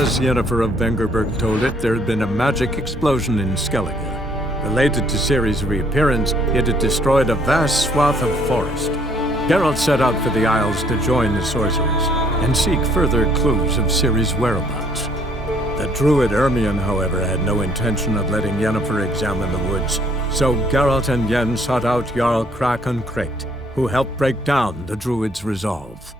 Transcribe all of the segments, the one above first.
As Yennefer of Vengerberg told it, there had been a magic explosion in Skellige. Related to Ciri's reappearance, it had destroyed a vast swath of forest. Geralt set out for the Isles to join the sorcerers and seek further clues of Ciri's whereabouts. The druid Ermion, however, had no intention of letting Yennefer examine the woods, so Geralt and Yen sought out Jarl Krakon Kricht, who helped break down the druid's resolve.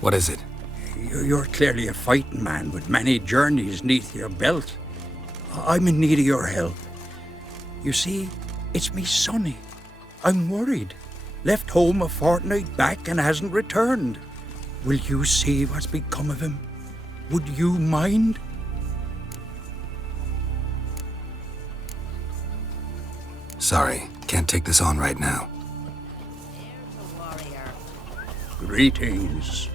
What is it? You're clearly a fighting man with many journeys neath your belt. I'm in need of your help. You see, it's me Sonny. I'm worried. Left home a fortnight back and hasn't returned. Will you see what's become of him? Would you mind? Sorry, can't take this on right now. Greetings.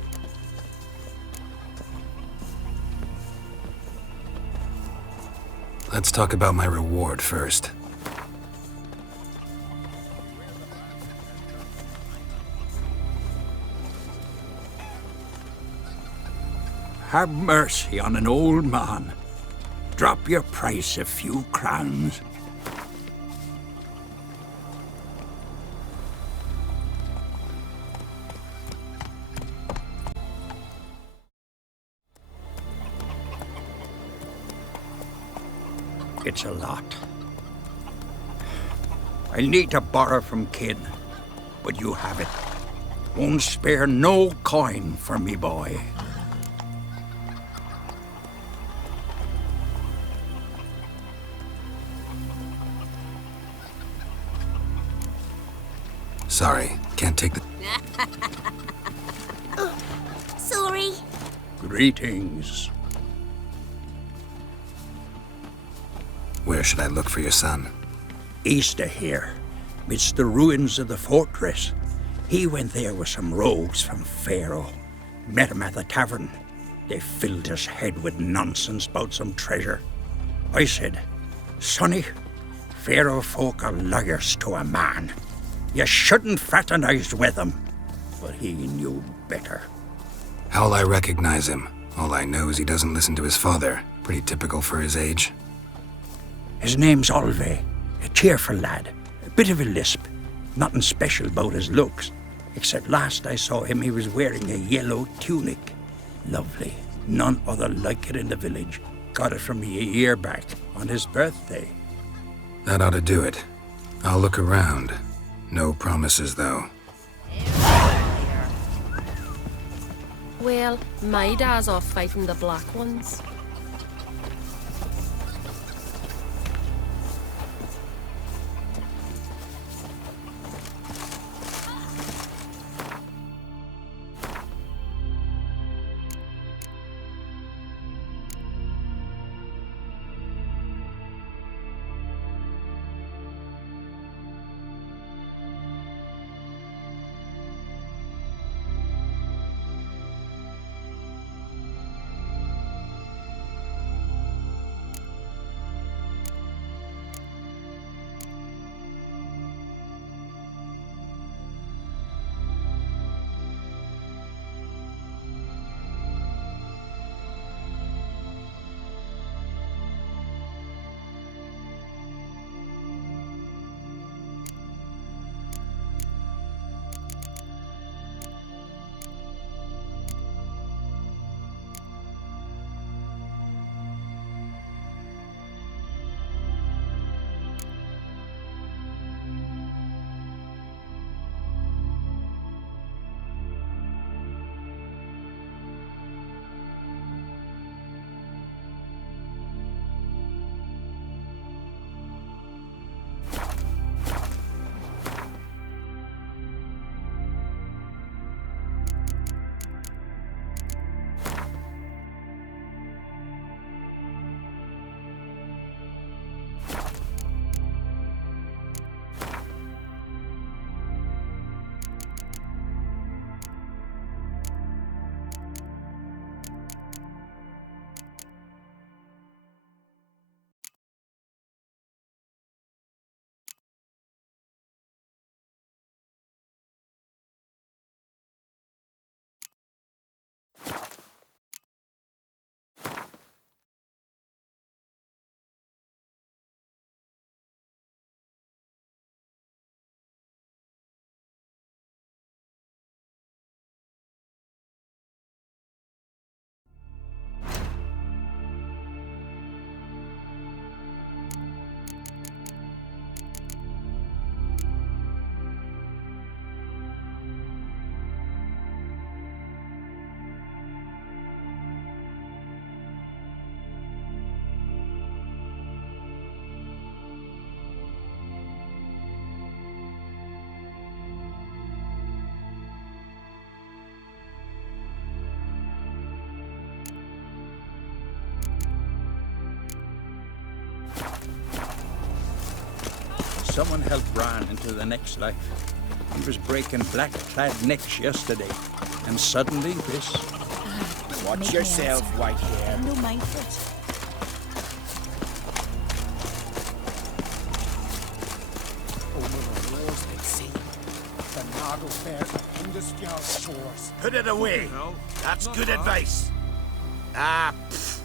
Let's talk about my reward first. Have mercy on an old man. Drop your price a few crowns. It's a lot. I'll need to borrow from Kid, but you have it. Won't spare no coin for me boy. Sorry, can't take the... Sorry. Greetings. Where should I look for your son? East of here, midst the ruins of the fortress. He went there with some rogues from Pharaoh. Met him at the tavern. They filled his head with nonsense about some treasure. I said, Sonny, Pharaoh folk are liars to a man. You shouldn't fraternize with them. But he knew better. How'll I recognize him? All I know is he doesn't listen to his father. Pretty typical for his age. His name's Olve, a cheerful lad, a bit of a lisp. Nothing special about his looks, except last I saw him he was wearing a yellow tunic. Lovely, none other like it in the village. Got it from me a year back, on his birthday. That ought to do it. I'll look around. No promises, though. Well, my dad's off fighting the black ones. Someone helped Bran into the next life. He was breaking black-clad necks yesterday, and suddenly this. Watch yourself, white hair. No mind for it. Over the wars they see. The Noggle bears the Indusfjall shores. Put it away. That's good advice. Ah, pfft.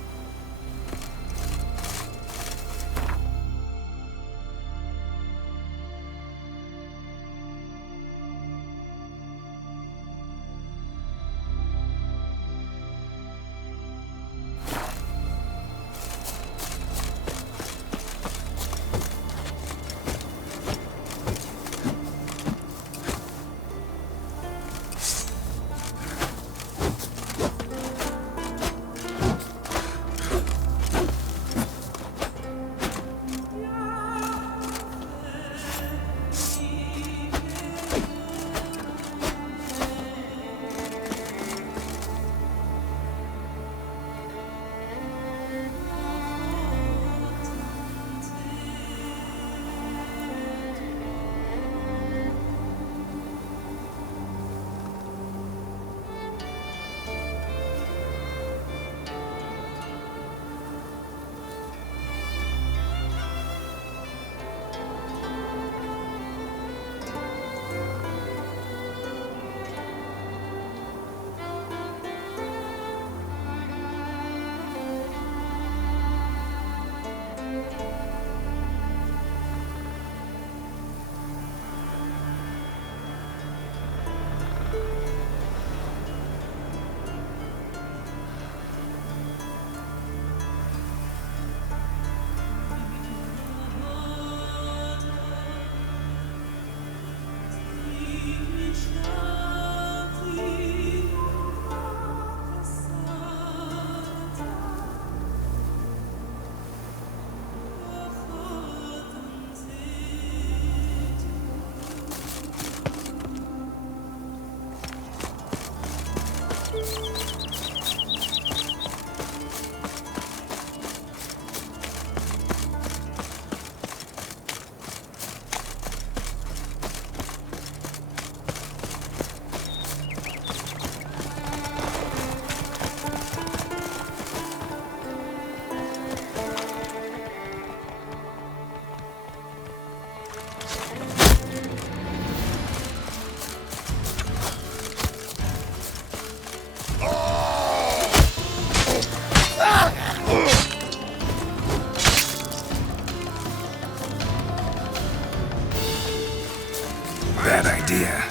Bad idea.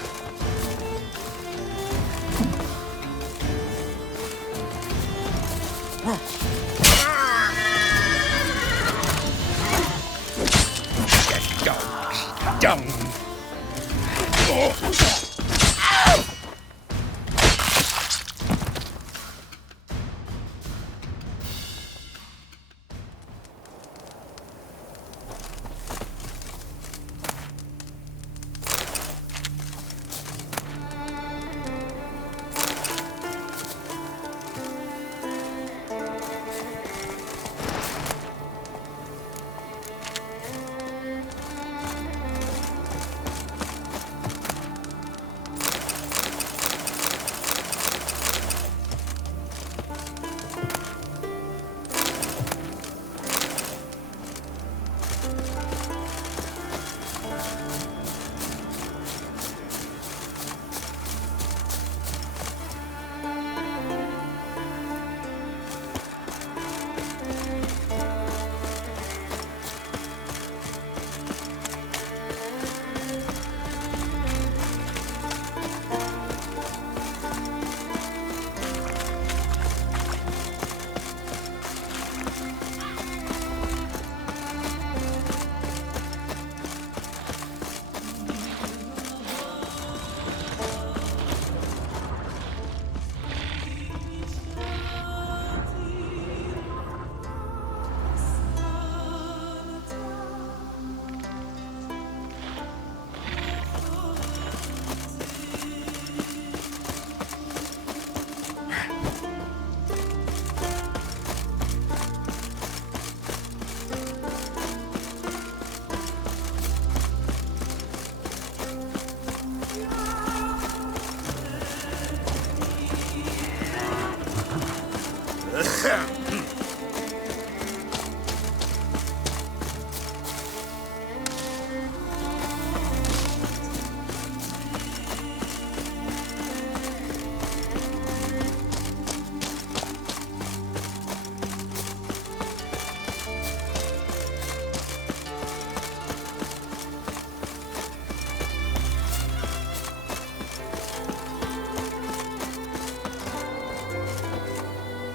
Get dogs down.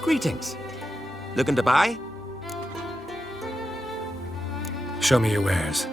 Greetings. Looking to buy? Show me your wares.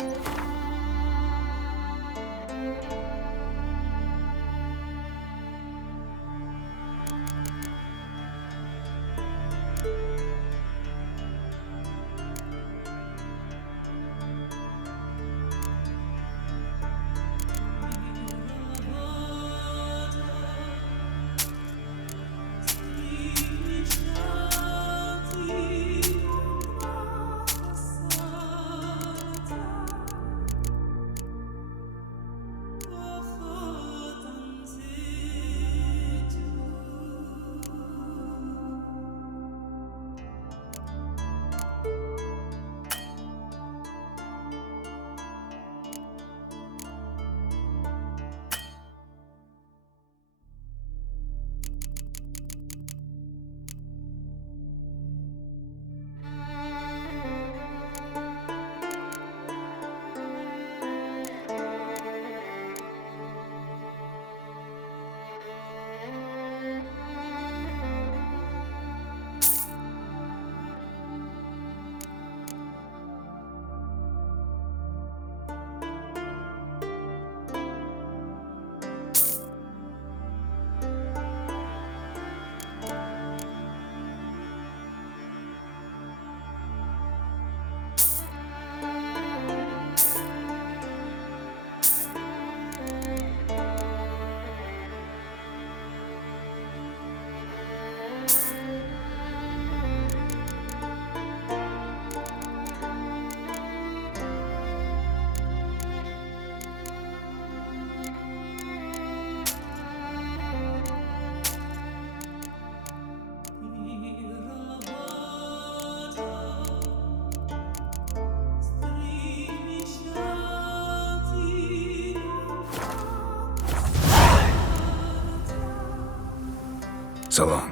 So long.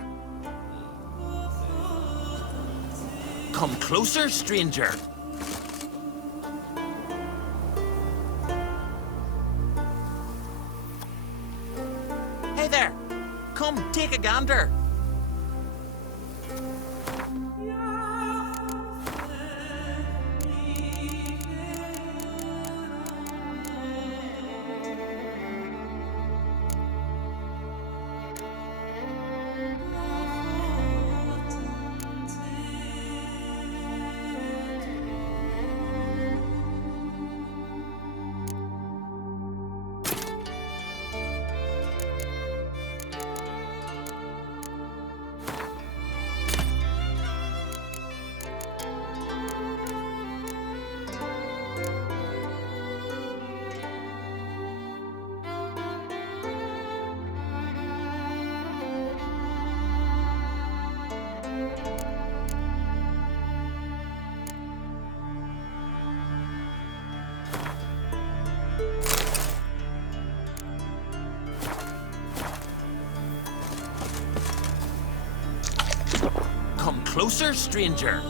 Come closer, stranger. Hey there. Come, take a gander. Come closer, stranger.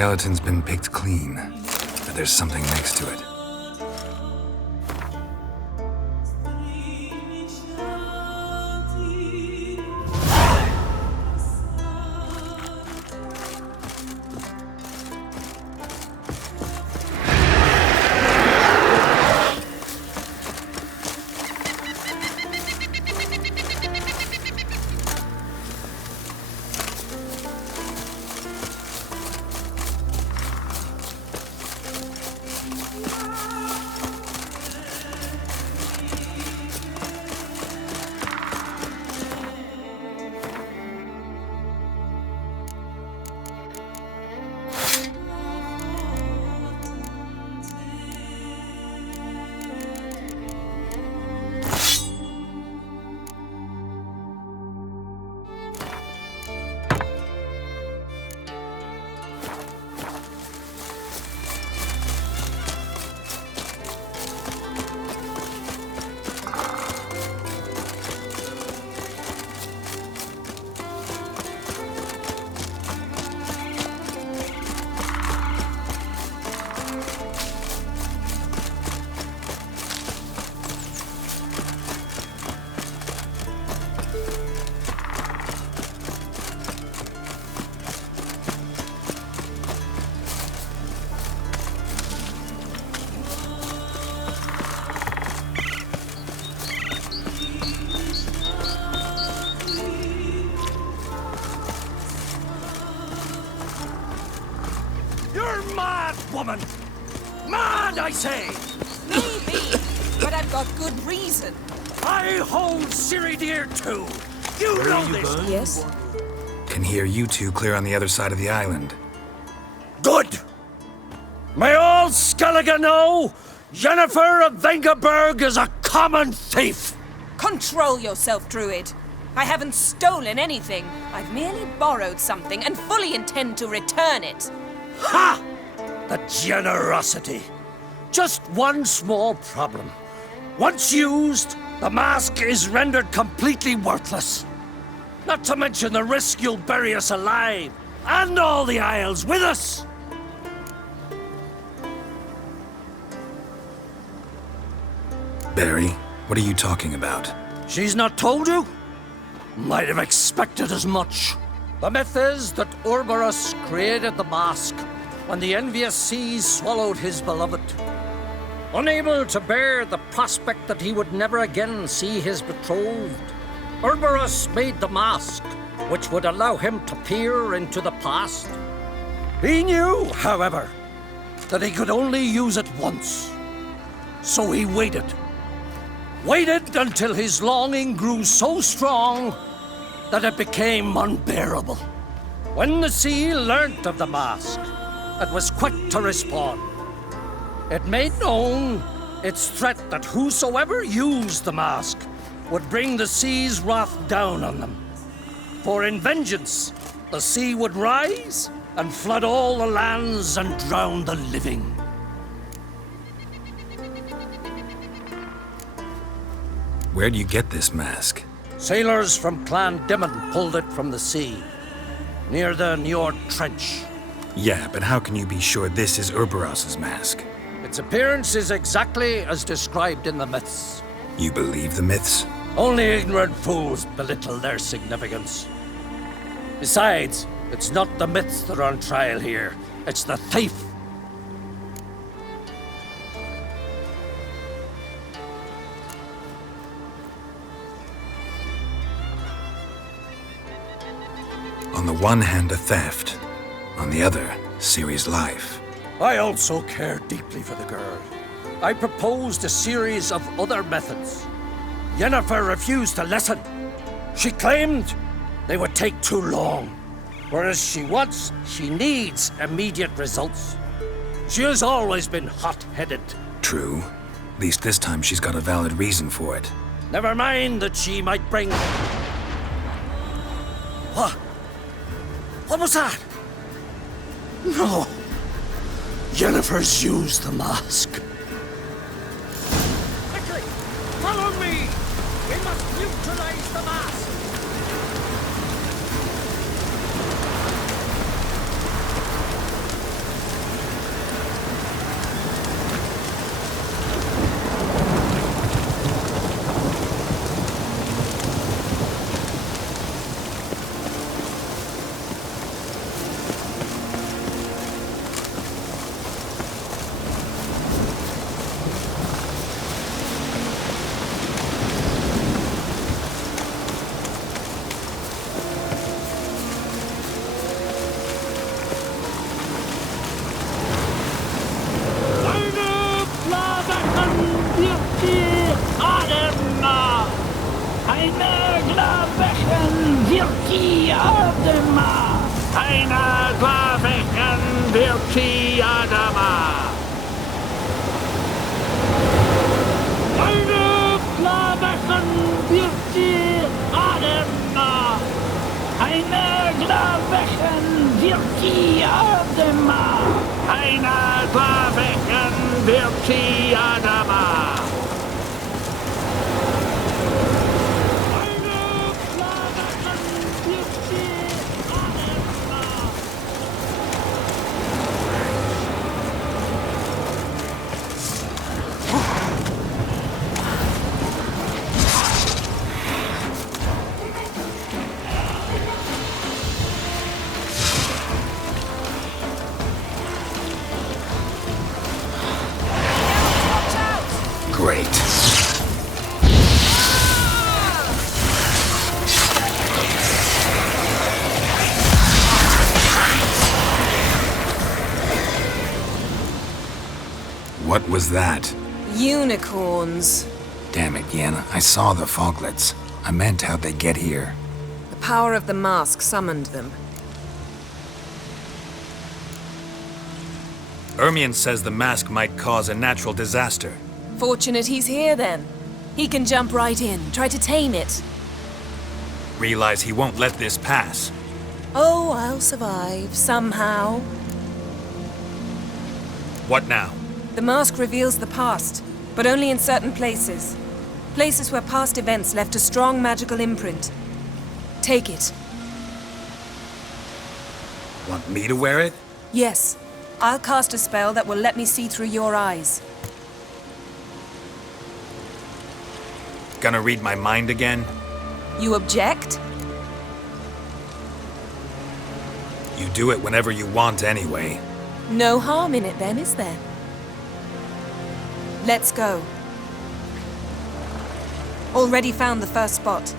skeleton's been picked clean, but there's something next to it. Woman! Mad, I say! Maybe, but I've got good reason. I hold Ciri dear too. You know this. Yes? Can hear you two clear on the other side of the island. Good. May all Skellige know Yennefer of Vengerberg is a common thief. Control yourself, Druid. I haven't stolen anything. I've merely borrowed something and fully intend to return it. Ha! The generosity. Just one small problem. Once used, the mask is rendered completely worthless. Not to mention the risk you'll bury us alive, and all the Isles with us. Barry, what are you talking about? She's not told you? Might have expected as much. The myth is that Urberus created the mask when the envious seas swallowed his beloved. Unable to bear the prospect that he would never again see his betrothed, Urberus made the mask, which would allow him to peer into the past. He knew, however, that he could only use it once. So he waited. Waited until his longing grew so strong that it became unbearable. When the sea learnt of the mask, it was quick to respond. It made known its threat that whosoever used the mask would bring the sea's wrath down on them. For in vengeance, the sea would rise and flood all the lands and drown the living. Where'd you get this mask? Sailors from Clan Dimon pulled it from the sea, near the Njord Trench. Yeah, but how can you be sure this is Urberos's mask? Its appearance is exactly as described in the myths. You believe the myths? Only ignorant fools belittle their significance. Besides, it's not the myths that are on trial here. It's the thief. On the one hand, a theft. On the other, Ciri's life. I also care deeply for the girl. I proposed a series of other methods. Yennefer refused to listen. She claimed they would take too long, whereas she needs immediate results. She has always been hot-headed. True. At least this time she's got a valid reason for it. Never mind that she might bring... What? What was that? No. Yennefer's used the mask. Quickly! Follow me! We must neutralize the mask! Eine Glavechen Virti Adama. Eine Glavechen Virti Adama. Eine Glavechen Virti Adama. Eine Glavechen Virti Adama. Great. What was that? Unicorns. Damn it, Yen. I saw the foglets. I meant how'd they get here? The power of the mask summoned them. Ermion says the mask might cause a natural disaster. Fortunate he's here then. He can jump right in, try to tame it. Realize he won't let this pass. Oh, I'll survive, somehow. What now? The mask reveals the past, but only in certain places. Places where past events left a strong magical imprint. Take it. Want me to wear it? Yes. I'll cast a spell that will let me see through your eyes. Gonna read my mind again? You object? You do it whenever you want anyway. No harm in it then, is there? Let's go. Already found the first spot.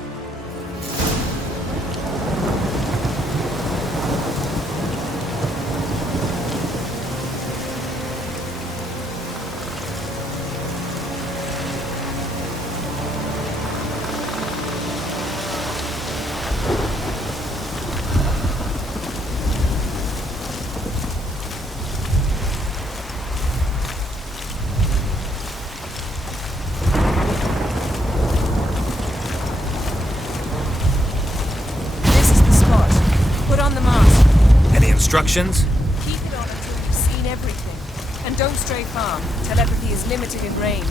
Instructions? Keep it on until you've seen everything. And don't stray far. Telepathy is limited in range.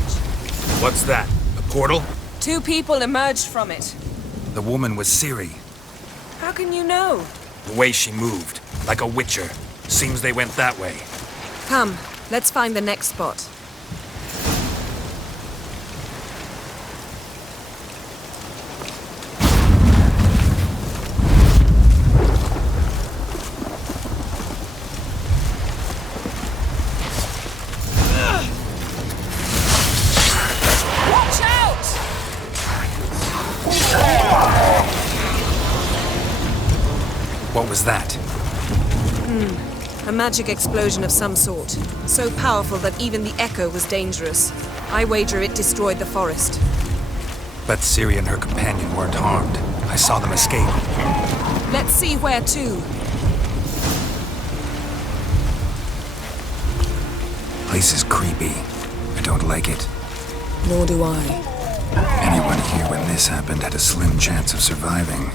What's that? A portal? 2 people emerged from it. The woman was Ciri. How can you know? The way she moved. Like a witcher. Seems they went that way. Come, let's find the next spot. What was that? A magic explosion of some sort. So powerful that even the echo was dangerous. I wager it destroyed the forest. But Ciri and her companion weren't harmed. I saw them escape. Let's see where to. Place is creepy. I don't like it. Nor do I. Anyone here when this happened had a slim chance of surviving.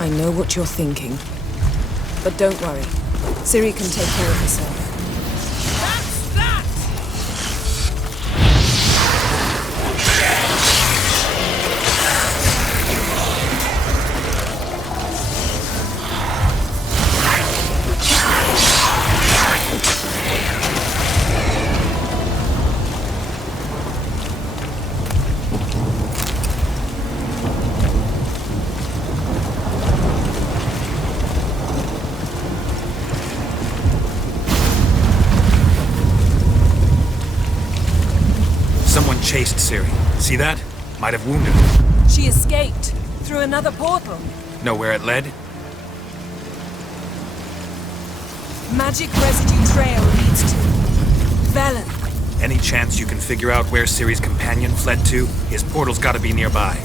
I know what you're thinking. But don't worry. Ciri can take care of herself. That's that! Chased Ciri. See that? Might have wounded her. She escaped through another portal. Know where it led? Magic residue trail leads to Velen. Any chance you can figure out where Ciri's companion fled to? His portal's gotta be nearby.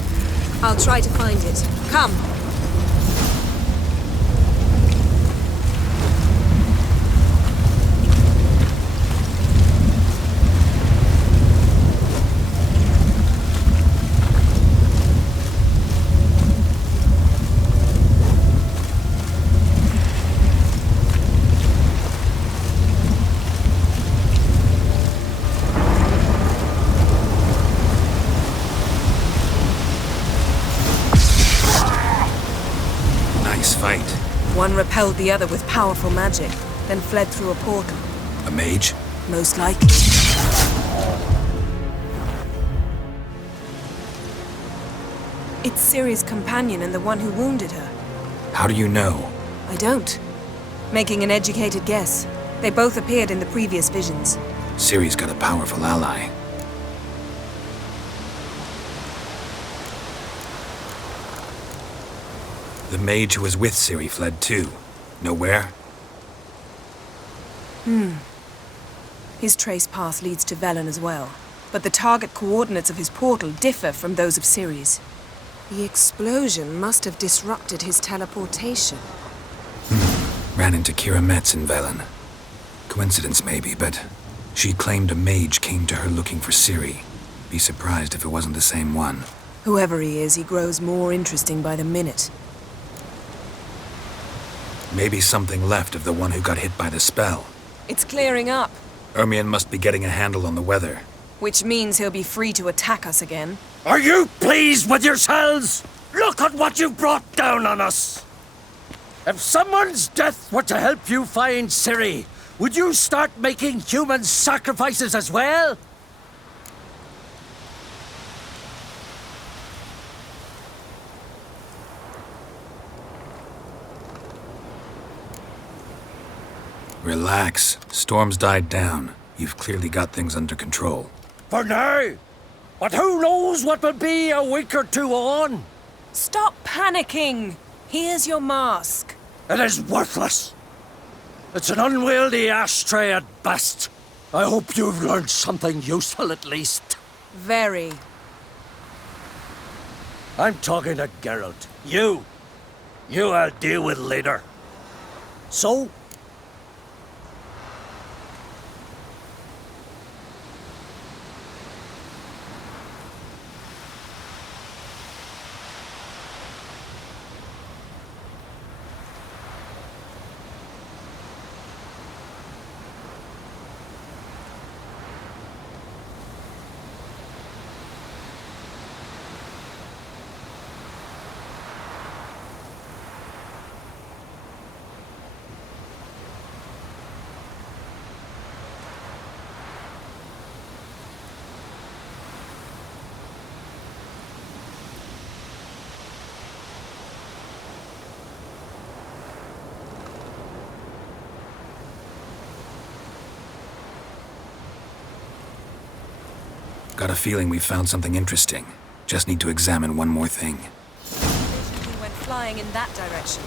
I'll try to find it. Come. fight. One repelled the other with powerful magic, then fled through a portal. A mage? Most likely. It's Ciri's companion and the one who wounded her. How do you know? I don't. Making an educated guess. They both appeared in the previous visions. Ciri's got a powerful ally. The mage who was with Ciri fled too. Know where? His trace path leads to Velen as well. But the target coordinates of his portal differ from those of Ciri's. The explosion must have disrupted his teleportation. Ran into Kira Metz in Velen. Coincidence maybe, but she claimed a mage came to her looking for Ciri. Be surprised if it wasn't the same one. Whoever he is, he grows more interesting by the minute. Maybe something left of the one who got hit by the spell. It's clearing up, Ermion must be getting a handle on the weather. which means he'll be free to attack us again. Are you pleased with yourselves? Look at what you've brought down on us! If someone's death were to help you find Ciri, would you start making human sacrifices as well? Relax. Storm's died down. You've clearly got things under control. For now. But who knows what will be a week or two on? Stop panicking! Here's your mask. It is worthless. It's an unwieldy ashtray at best. I hope you've learned something useful at least. Very. I'm talking to Geralt. You I'll deal with later. So? Got a feeling we found something interesting. Just need to examine one more thing. We went flying in that direction.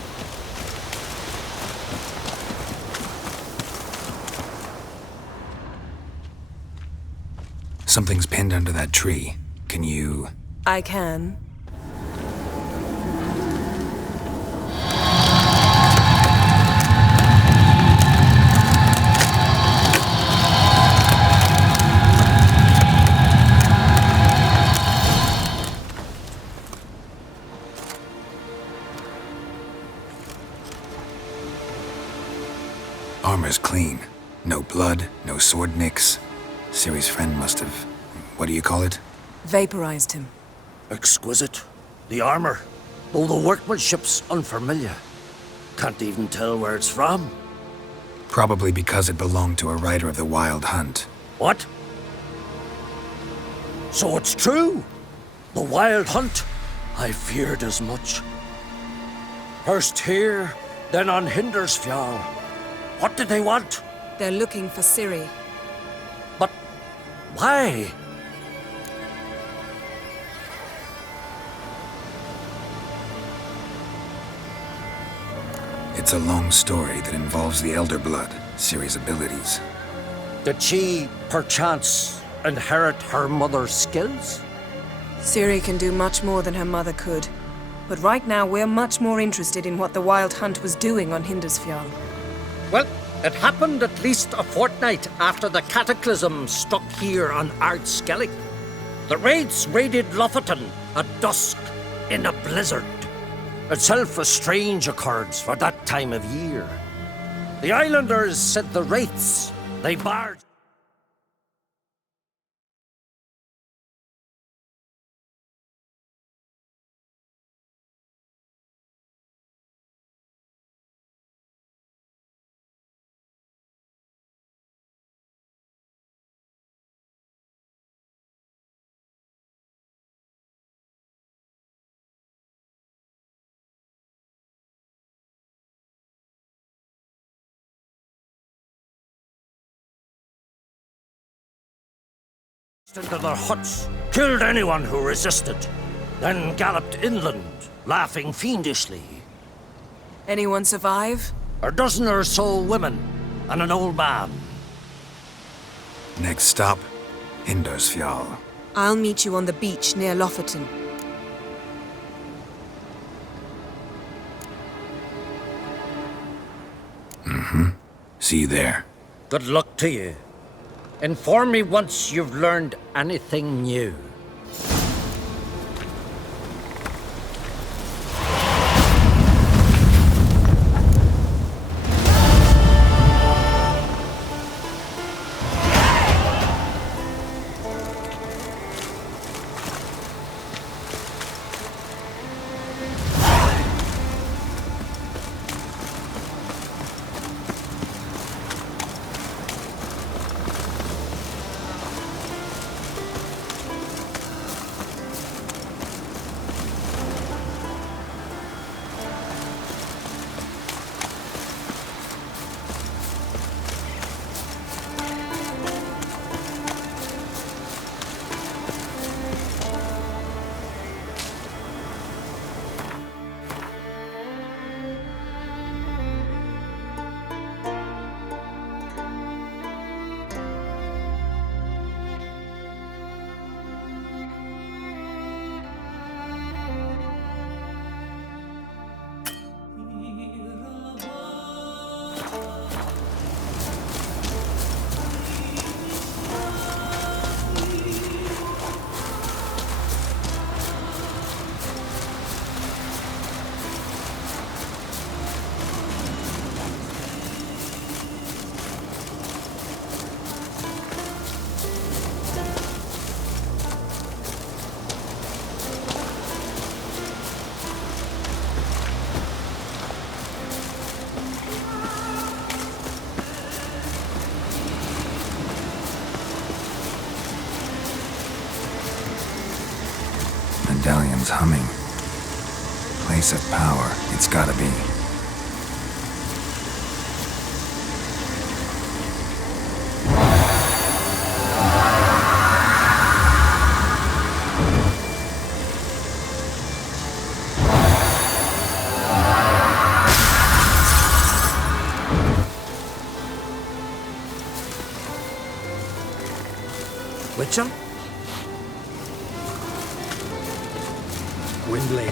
Something's pinned under that tree. Can you... I can. Armor's clean. No blood, no sword nicks. Ciri's friend must have... what do you call it? Vaporized him. Exquisite. The armor, though the workmanship's unfamiliar. Can't even tell where it's from. Probably because it belonged to a rider of the Wild Hunt. What? So it's true? The Wild Hunt? I feared as much. First here, then on Hindersfjall. What did they want? They're looking for Ciri. But why? It's a long story that involves the Elder Blood, Ciri's abilities. Did she, perchance, inherit her mother's skills? Ciri can do much more than her mother could. But right now, we're much more interested in what the Wild Hunt was doing on Hindersfjall. Well, it happened at least a fortnight after the cataclysm struck here on Ardskellig. The raids raided Lofoten at dusk in a blizzard. Itself a strange occurrence for that time of year. The islanders said the wraiths, they barred Into their huts, killed anyone who resisted, then galloped inland, laughing fiendishly. Anyone survive? A dozen or so women, and an old man. Next stop, Hindarsfjall. I'll meet you on the beach near Lofoten. See you there. Good luck to you. Inform me once you've learned anything new. Medallion's humming. Place of power, it's gotta be. Witcher? Windley.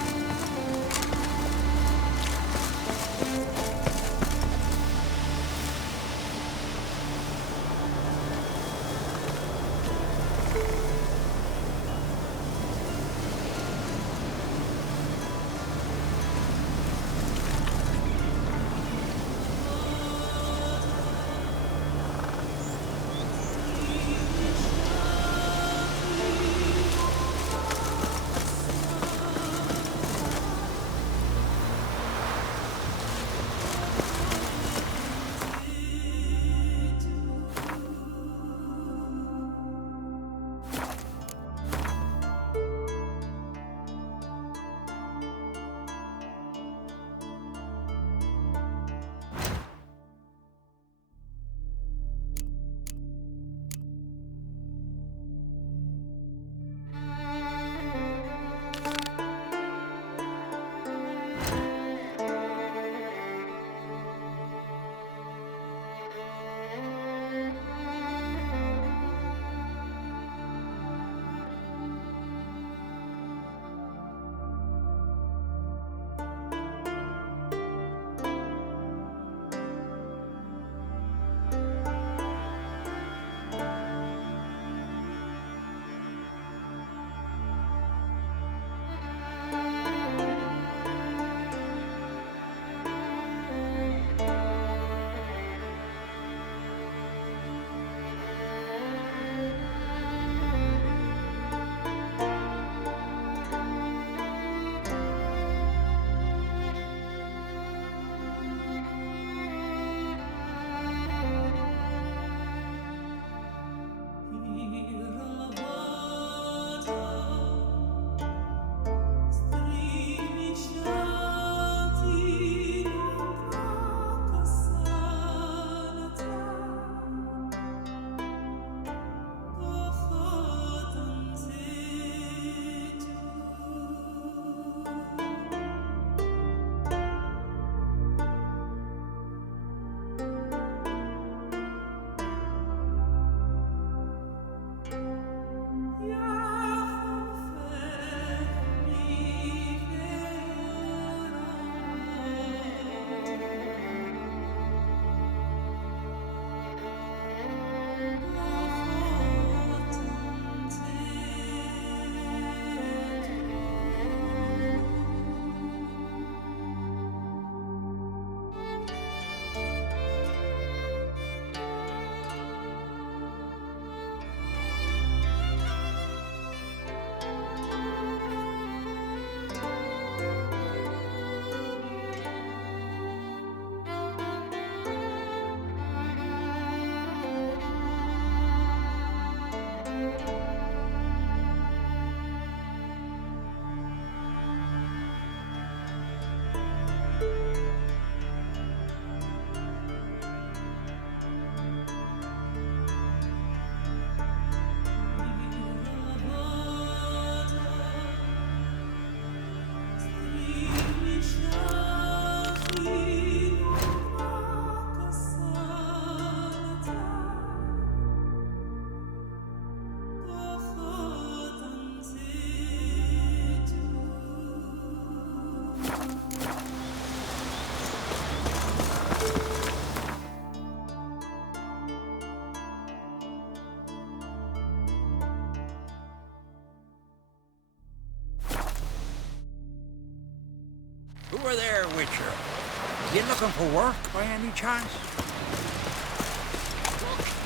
You looking for work by any chance?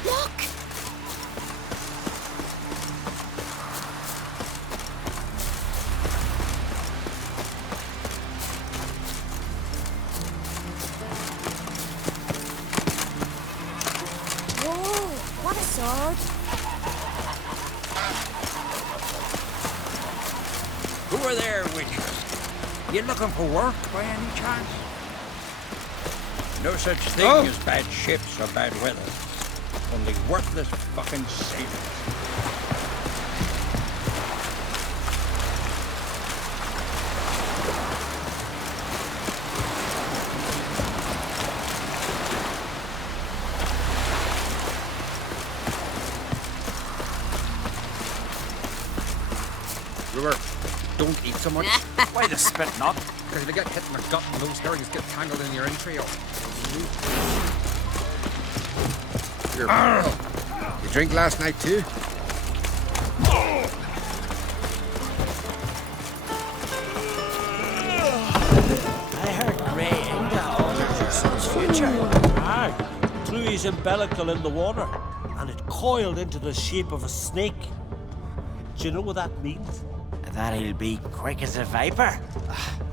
Look! Whoa, what a sword. Who are there, witches? You looking for work by any chance? No such thing as bad ships or bad weather. Only worthless fucking sailors. Brewer, don't eat so much. Why the spit not? Because if you get hit in the gut and those herrings get tangled in your entrail. Here. You drink last night too? I heard Grey Inga altered your son's future. Aye, threw his umbilical in the water, and it coiled into the shape of a snake. Do you know what that means? That he'll be quick as a viper.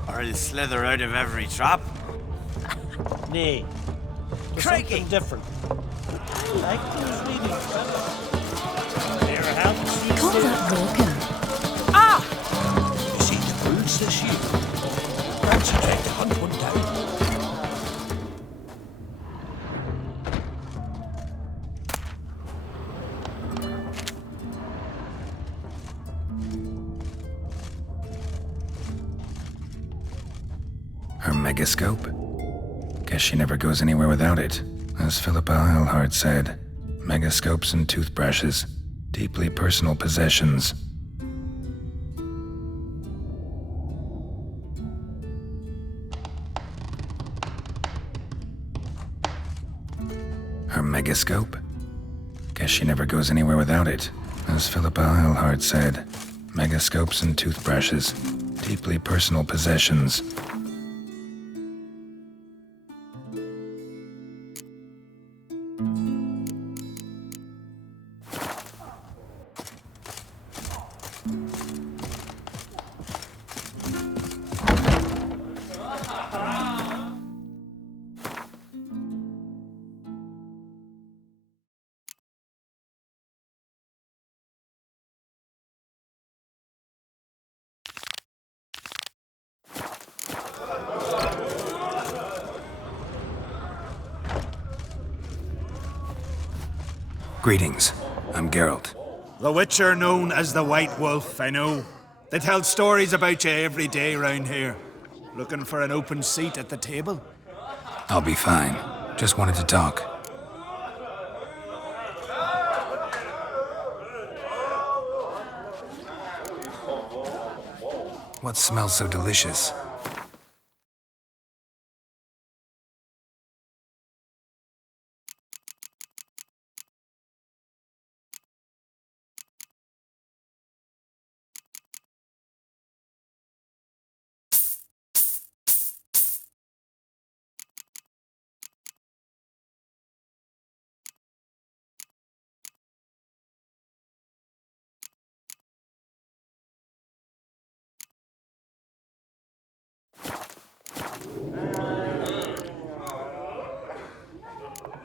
Or he'll slither out of every trap. Nay, there's something different. Like those reading there haven't seen Call that Morgan. You see the wolves this year? Fancy tried to hunt one down. Her megascope? Guess she never goes anywhere without it. As Philippa Eilhart said, megascopes and toothbrushes, deeply personal possessions. Her megascope? Guess she never goes anywhere without it. As Philippa Eilhart said, megascopes and toothbrushes, deeply personal possessions. Greetings. I'm Geralt. The Witcher known as the White Wolf, I know. They tell stories about you every day round here. Looking for an open seat at the table? I'll be fine. Just wanted to talk. What smells so delicious?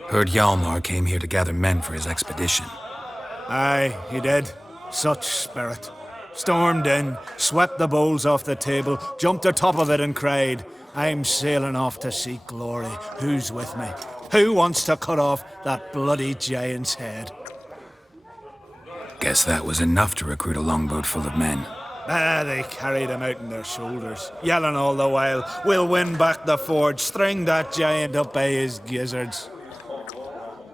Heard Hjalmar came here to gather men for his expedition. Aye, he did. Such spirit. Stormed in, swept the bowls off the table, jumped atop of it and cried, "I'm sailing off to seek glory. Who's with me? Who wants to cut off that bloody giant's head?" Guess that was enough to recruit a longboat full of men. They carried him out on their shoulders, yelling all the while, "We'll win back the forge, string that giant up by his gizzards."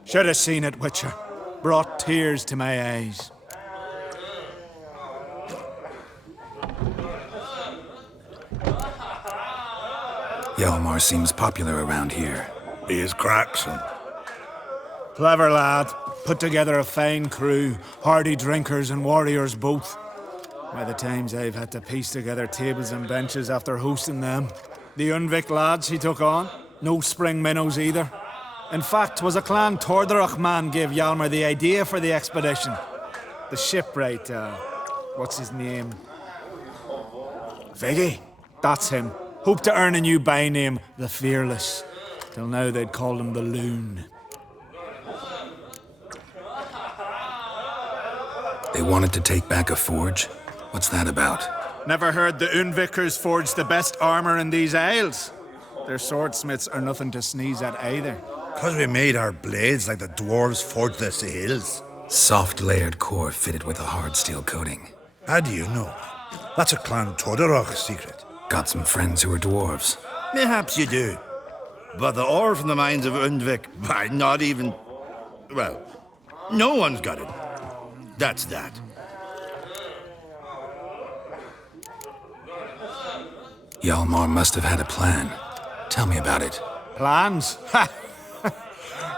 Should have seen it, Witcher. Brought tears to my eyes. Hjalmar seems popular around here. He is Craxon. Clever lad. Put together a fine crew. Hardy drinkers and warriors both. By the times I've had to piece together tables and benches after hosting them. The Unvik lads he took on, No spring minnows either. In fact, 'twas a Clan Tordarach man gave Hjalmar the idea for the expedition. The shipwright, what's his name? Viggy? That's him. Hoped to earn a new byname, the Fearless. Till now they'd called him the Loon. They wanted to take back a forge? What's that about? Never heard the Unvikers forged the best armor in these isles? Their swordsmiths are nothing to sneeze at either. 'Cause we made our blades like the dwarves forged their seals. Soft layered core fitted with a hard steel coating. How do you know? That's a Clan Tordarach secret. Got some friends who are dwarves. Perhaps you do. But the ore from the mines of Undvik, not even... Well, no one's got it. That's that. Hjalmar must have had a plan. Tell me about it. Plans? Ha!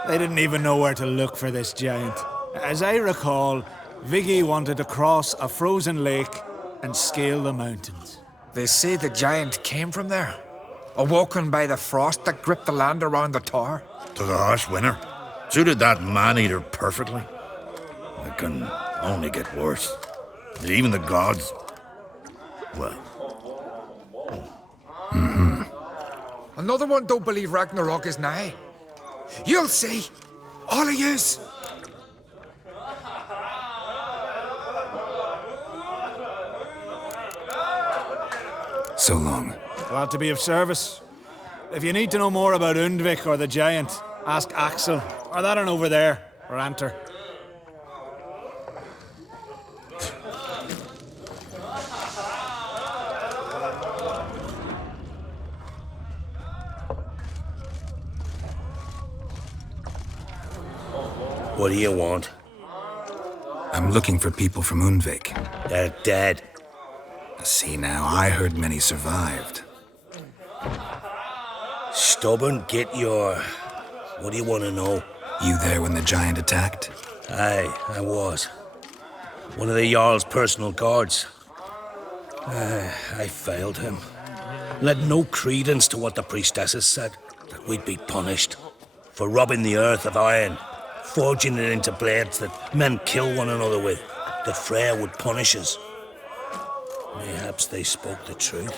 They didn't even know where to look for this giant. As I recall, Viggy wanted to cross a frozen lake and scale the mountains. They say the giant came from there, awoken by the frost that gripped the land around the tower. 'Twas a harsh winter. Suited that man-eater perfectly. It can only get worse. Even the gods... Well... Another one don't believe Ragnarok is nigh. You'll see. All of yous. So long. Glad to be of service. If you need to know more about Undvik or the giant, ask Axel, or that one over there, or Anter. What do you want? I'm looking for people from Undvik. They're dead. See now, I heard many survived. Stubborn, get your... What do you want to know? You there when the giant attacked? Aye, I was. One of the Jarl's personal guards. I failed him. Led no credence to what the priestesses said, that we'd be punished. For robbing the earth of iron, forging it into blades that men kill one another with, that Freya would punish us. Mayhaps they spoke the truth.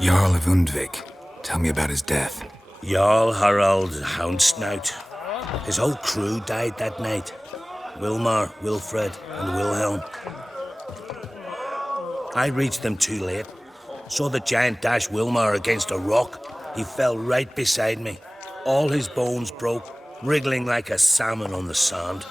Jarl of Undvik. Tell me about his death. Jarl Harald Houndsnout. His whole crew died that night. Wilmar, Wilfred, and Wilhelm. I reached them too late. Saw the giant dash Wilmar against a rock. He fell right beside me. All his bones broke, wriggling like a salmon on the sand.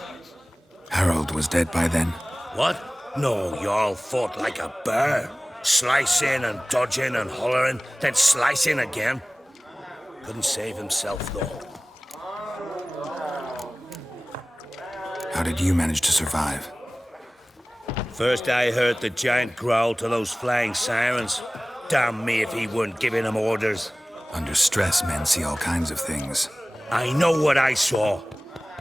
Harold was dead by then? What? No, Jarl fought like a bear. Slicing and dodging and hollering, then slicing again. Couldn't save himself, though. How did you manage to survive? First I heard the giant growl to those flying sirens. Damn me if he weren't giving them orders. Under stress, men see all kinds of things. I know what I saw.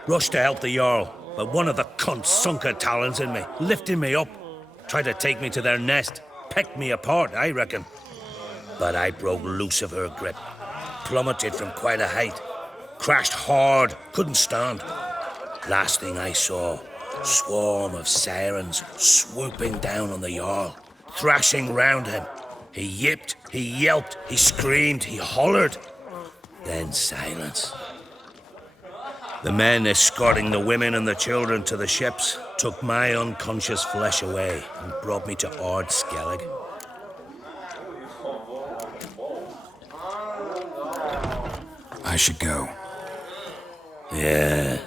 Rushed to help the Jarl, but one of the cunts sunk her talons in me, lifting me up. Tried to take me to their nest. Pecked me apart, I reckon. But I broke loose of her grip. Plummeted from quite a height. Crashed hard, couldn't stand. Last thing I saw, swarm of sirens swooping down on the Jarl, thrashing round him. He yipped, he yelped, he screamed, he hollered. Then silence. The men escorting the women and the children to the ships took my unconscious flesh away and brought me to Ard Skellig. I should go. Yeah.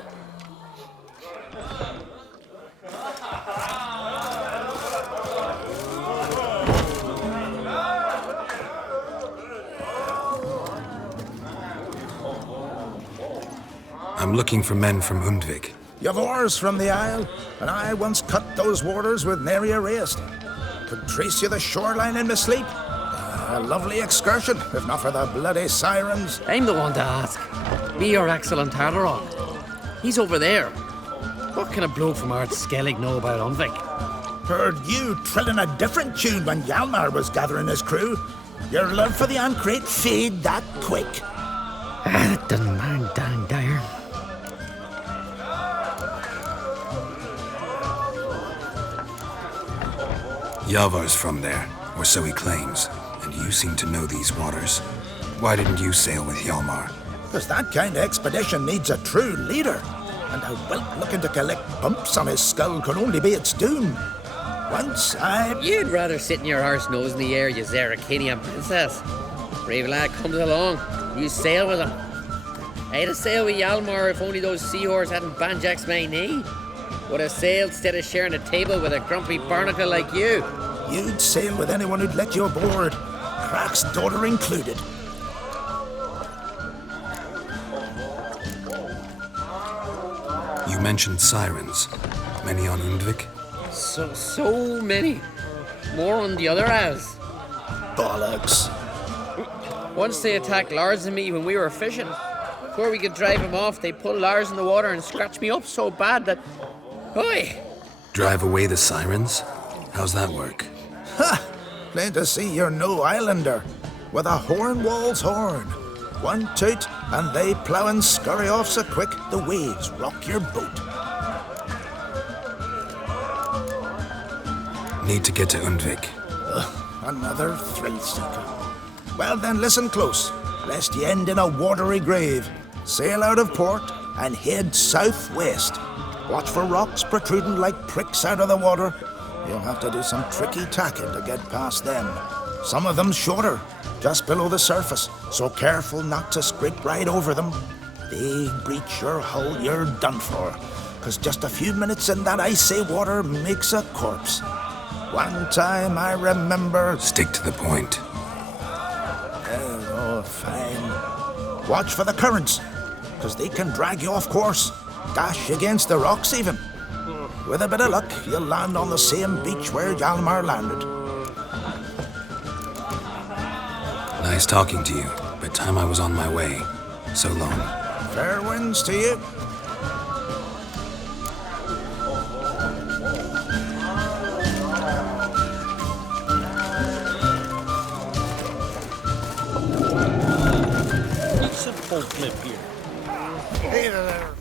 I'm looking for men from Undvik. You've oars from the isle, and I once cut those waters with nary a raist. Could trace you the shoreline in my sleep. A lovely excursion, if not for the bloody sirens. I'm the one to ask. Me or excellent Haderach. He's over there. What can a bloke from Ard Skellig know about Undvik? Heard you trilling a different tune when Hjalmar was gathering his crew. Your love for the Ancrate fade that quick. That doesn't mind Dan Dyer. Yavar's from there, or so he claims, and you seem to know these waters. Why didn't you sail with Hjalmar? Because that kind of expedition needs a true leader. And a whelp looking to collect bumps on his skull could only be its doom. Once I... You'd rather sit in your arse nose in the air, you Zeracanian princess. Brave lad comes along, you sail with him. I'd have sailed with Hjalmar if only those seahorses hadn't banjaxed my knee. Would have sailed instead of sharing a table with a grumpy barnacle like you. You'd sail with anyone who'd let you aboard, Crach's daughter included. You mentioned sirens. Many on Undvik? So many. More on the other isles. Bollocks. Once they attacked Lars and me when we were fishing. Before we could drive them off, they pulled Lars in the water and scratched me up so bad that... Oi! Drive away the sirens? How's that work? Ha! Plain to see you're no islander. With a horn wall's horn. One toot, and they plough and scurry off so quick the waves rock your boat. Need to get to Undvik. Another thrill seeker. Well then, listen close, lest ye end in a watery grave. Sail out of port and head southwest. Watch for rocks protruding like pricks out of the water. You'll have to do some tricky tacking to get past them. Some of them shorter, just below the surface, so careful not to scrape right over them. They breach your hull, you're done for, 'cause just a few minutes in that icy water makes a corpse. One time I remember... Stick to the point. Oh, fine. Watch for the currents, 'cause they can drag you off course, dash against the rocks even. With a bit of luck, you'll land on the same beach where Hjalmar landed. Nice talking to you, but time I was on my way. So long. Fair winds to you. It's a full clip here. Hey there.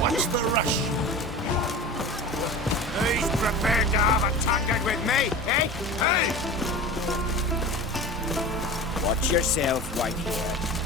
What's the rush? Who's prepared to have a tankard with me, eh? Hey! Watch yourself, Whitehair.